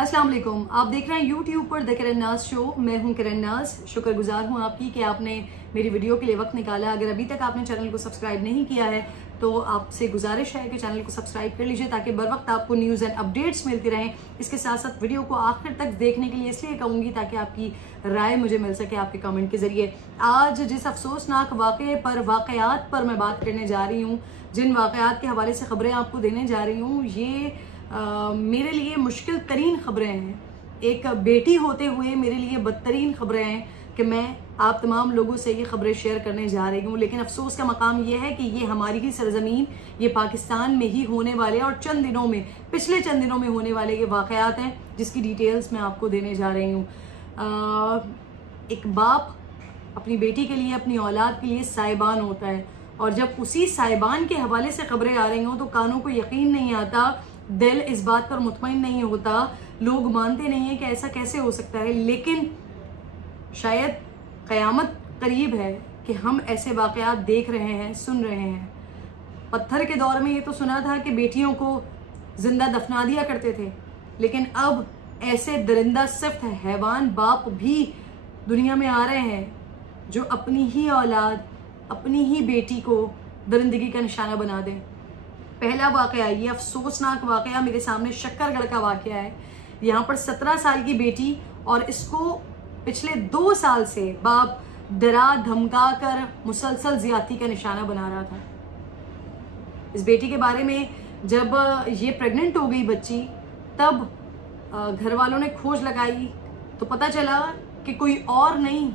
अस्सलाम वालेकुम। आप देख रहे हैं यूट्यूब पर द किरण नाज शो। मैं हूं किरण नाज। शुक्रगुजार हूं आपकी कि आपने मेरी वीडियो के लिए वक्त निकाला। अगर अभी तक आपने चैनल को सब्सक्राइब नहीं किया है तो आपसे गुजारिश है कि चैनल को सब्सक्राइब कर लीजिए ताकि बर वक्त आपको न्यूज़ एंड अपडेट्स मिलती रहें। इसके साथ साथ वीडियो को आखिर तक देखने के लिए इसलिए कहूँगी ताकि आपकी राय मुझे मिल सके आपके कमेंट के जरिए। आज जिस अफसोसनाक वाक़यात पर मैं बात करने जा रही हूँ, जिन वाक़यात के हवाले से खबरें आपको देने जा रही हूँ, ये मेरे लिए मुश्किल तरीन खबरें हैं। एक बेटी होते हुए मेरे लिए बदतरीन खबरें हैं कि मैं आप तमाम लोगों से ये खबरें शेयर करने जा रही हूँ। लेकिन अफसोस का मकाम ये है कि ये हमारी ही सरजमीन, ये पाकिस्तान में ही होने वाले और पिछले चंद दिनों में होने वाले ये वाक़यात हैं जिसकी डिटेल्स मैं आपको देने जा रही हूँ। एक बाप अपनी बेटी के लिए, अपनी औलाद के लिए साहिबान होता है, और जब उसी साहिबान के हवाले से खबरें आ रही हों तो कानों को यकीन नहीं आता, दिल इस बात पर मुतमईन नहीं होता, लोग मानते नहीं है कि ऐसा कैसे हो सकता है। लेकिन शायद क़यामत करीब है कि हम ऐसे वाक़यात देख रहे हैं, सुन रहे हैं। पत्थर के दौर में ये तो सुना था कि बेटियों को जिंदा दफना दिया करते थे, लेकिन अब ऐसे दरिंदा सिफ्त हैवान बाप भी दुनिया में आ रहे हैं जो अपनी ही औलाद, अपनी ही बेटी को दरिंदगी का निशाना बना दें। पहला वाक़या, ये अफसोसनाक वाक़या मेरे सामने शक्करगढ़ का वाक़या है। यहाँ पर 17 साल की बेटी, और इसको पिछले 2 साल से बाप डरा धमका कर मुसलसल ज्यादती का निशाना बना रहा था। इस बेटी के बारे में जब ये प्रेग्नेंट हो गई बच्ची, तब घर वालों ने खोज लगाई तो पता चला कि कोई और नहीं,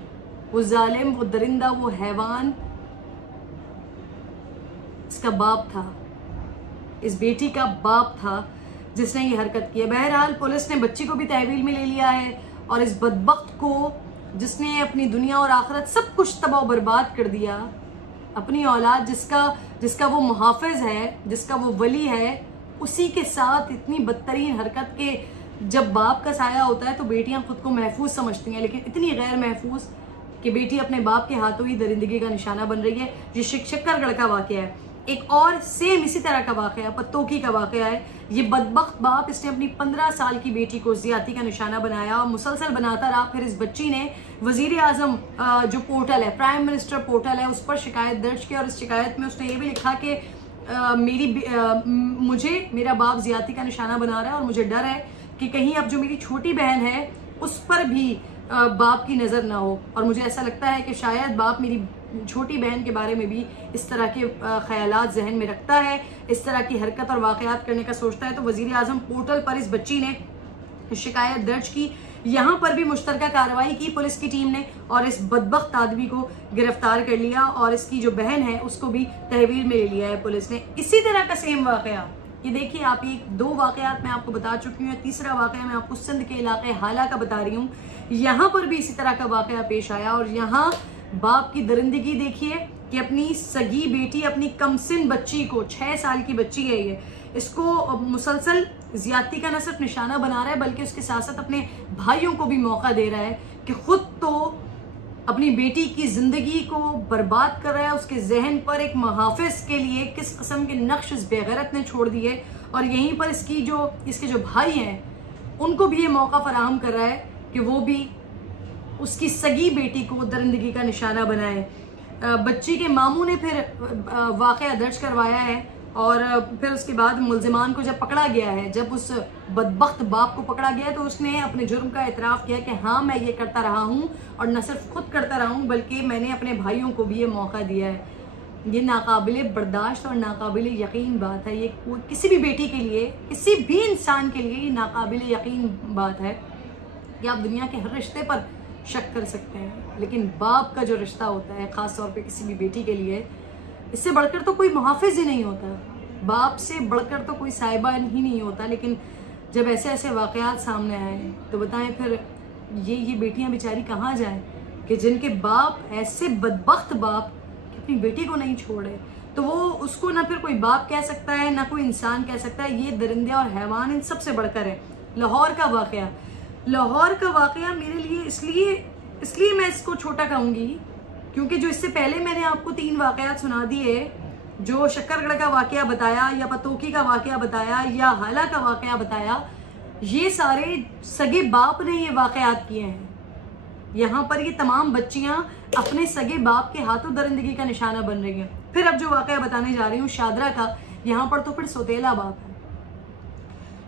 वो जालिम, वो दरिंदा, वो हैवान इसका बाप था, इस बेटी का बाप था जिसने ये हरकत की है। बहरहाल पुलिस ने बच्ची को भी तहवील में ले लिया है, और इस बदबख्त को, जिसने अपनी दुनिया और आखिरत सब कुछ तबाह बर्बाद कर दिया, अपनी औलाद जिसका वो मुहाफिज है, जिसका वो वली है, उसी के साथ इतनी बदतरीन हरकत के जब बाप का साया होता है तो बेटियां खुद को महफूज समझती हैं, लेकिन इतनी गैर महफूज कि बेटी अपने बाप के हाथों ही दरिंदगी का निशाना बन रही है। ये शक्करगढ़ का वाकया है। एक और सेम इसी तरह का वाकया पत्तोकी का वाकया है। ये बदबख्त बाप, इसने अपनी 15 साल की बेटी को ज्यादती का निशाना बनाया और मुसलसल बनाता रहा। फिर इस बच्ची ने वजीर आजम जो पोर्टल है, प्राइम मिनिस्टर पोर्टल है, उस पर शिकायत दर्ज की, और इस शिकायत में उसने ये भी लिखा कि मुझे मेरा बाप ज्यादती का निशाना बना रहा है और मुझे डर है कि कहीं अब जो मेरी छोटी बहन है उस पर भी बाप की नजर ना हो, और मुझे ऐसा लगता है कि शायद बाप मेरी छोटी बहन के बारे में भी इस तरह के ख्यालात जहन में रखता है, इस तरह की हरकत और वाकयात करने का सोचता है। तो वजीर आजम पोर्टल पर इस बच्ची ने शिकायत दर्ज की। यहाँ पर भी मुश्तरका कार्रवाई की पुलिस की टीम ने, और इस बदबख्त आदमी को गिरफ्तार कर लिया, और इसकी जो बहन है उसको भी तहवील में ले लिया है पुलिस ने। इसी तरह का सेम वाकया, ये देखिए आप, ये 2 वाकयात मैं आपको बता चुकी हूँ। तीसरा वाकया मैं आपको सिंध के इलाके हाला का बता रही हूँ। यहाँ पर भी इसी तरह का वाकया पेश आया, और यहाँ बाप की दरिंदगी देखिए कि अपनी सगी बेटी, अपनी कमसिन बच्ची को, 6 साल की बच्ची है ये, इसको मुसलसल ज्यादती का न सिर्फ निशाना बना रहा है बल्कि उसके साथ साथ अपने भाइयों को भी मौका दे रहा है कि खुद तो अपनी बेटी की जिंदगी को बर्बाद कर रहा है, उसके जहन पर एक मुहाफिज के लिए किस किस्म के नक्श इस बेगैरत ने छोड़ दिए, और यहीं पर इसके जो भाई हैं उनको भी ये मौका फराहम कर रहा है कि वो भी उसकी सगी बेटी को दरिंदगी का निशाना बनाए। बच्ची के मामू ने फिर वाकया दर्ज करवाया है, और फिर उसके बाद मुल्जिमान को जब पकड़ा गया है, जब उस बदबख्त बाप को पकड़ा गया है, तो उसने अपने जुर्म का एतराफ़ किया कि हाँ मैं ये करता रहा हूँ, और न सिर्फ खुद करता रहा हूँ बल्कि मैंने अपने भाइयों को भी ये मौका दिया है। ये नाकाबिले बर्दाश्त और नाकाबिले यकीन बात है। ये किसी भी बेटी के लिए, किसी भी इंसान के लिए ये नाकाबिले यकीन बात है कि आप दुनिया के हर रिश्ते पर शक कर सकते हैं, लेकिन बाप का जो रिश्ता होता है, ख़ास तौर पे किसी भी बेटी के लिए, इससे बढ़कर तो कोई मुहाफिज ही नहीं होता, बाप से बढ़कर तो कोई साहिबान ही नहीं होता। लेकिन जब ऐसे ऐसे वाकयात सामने आए तो बताएं फिर ये बेटियां बेचारी कहाँ जाएं कि जिनके बाप, ऐसे बदबख्त बाप अपनी बेटी को नहीं छोड़े, तो वो उसको ना फिर कोई बाप कह सकता है ना कोई इंसान कह सकता है। ये दरिंदे और हैवान इन सबसे बढ़कर है। लाहौर का वाकया मेरे लिए इसलिए मैं इसको छोटा कहूँगी क्योंकि जो इससे पहले मैंने आपको 3 वाकयात सुना दिए, जो शक्करगढ़ का वाकया बताया, या पतोकी का वाकया बताया, या हाला का वाकया बताया, ये सारे सगे बाप ने ये वाकयात किए हैं। यहाँ पर ये तमाम बच्चियां अपने सगे बाप के हाथों दरिंदगी का निशाना बन रही हैं। फिर अब जो वाकया बताने जा रही हूँ शादरा का, यहाँ पर तो फिर सौतेला बाप है।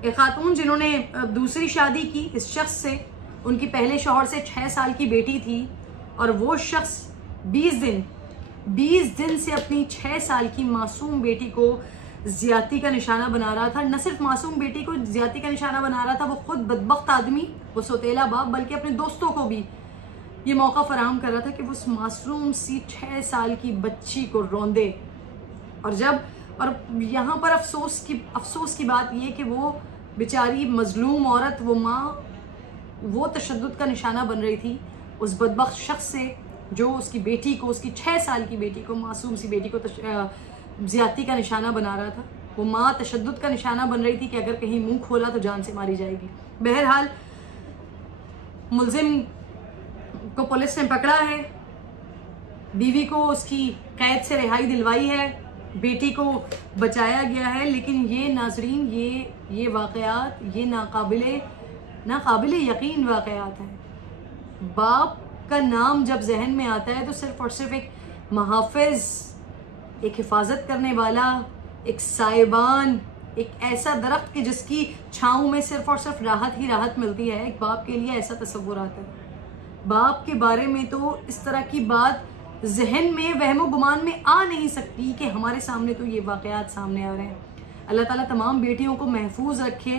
एक खातून जिन्होंने दूसरी शादी की इस शख्स से, उनकी पहले शौहर से 6 साल की बेटी थी और वो शख्स 20 दिन से अपनी 6 साल की मासूम बेटी को ज्यादती का निशाना बना रहा था। न सिर्फ मासूम बेटी को ज्यादती का निशाना बना रहा था, वो खुद बदबख्त आदमी, वो सौतेला बाप, बल्कि अपने दोस्तों को भी ये मौका फराहम कर रहा था कि वो उस मासूम सी 6 साल की बच्ची को रौंदे। और यहाँ पर अफसोस की बात ये कि वो बेचारी मजलूम औरत, वो माँ, वो तशद्दुद का निशाना बन रही थी उस बदबख्त शख्स से जो उसकी बेटी को, उसकी 6 साल की बेटी को, मासूम सी बेटी को ज्यादती का निशाना बना रहा था। वो माँ तशद्दुद का निशाना बन रही थी कि अगर कहीं मुंह खोला तो जान से मारी जाएगी। बहरहाल मुल्जिम को पुलिस ने पकड़ा है, बीवी को उसकी कैद से रिहाई दिलवाई है, बेटी को बचाया गया है। लेकिन ये नाजरीन, ये वाकयात, ये नाकाबिले यकीन वाकयात हैं। बाप का नाम जब जहन में आता है तो सिर्फ और सिर्फ एक मुहाफिज, एक हिफाजत करने वाला, एक साइबान, एक ऐसा दरख्त कि जिसकी छाँव में सिर्फ और सिर्फ राहत ही राहत मिलती है, एक बाप के लिए ऐसा तस्वुर आता है। बाप के बारे में तो इस तरह की बात जहन में, वहमो गुमान में आ नहीं सकती कि हमारे सामने तो ये वाकयात सामने आ रहे हैं। अल्लाह ताला तमाम बेटियों को महफूज रखे,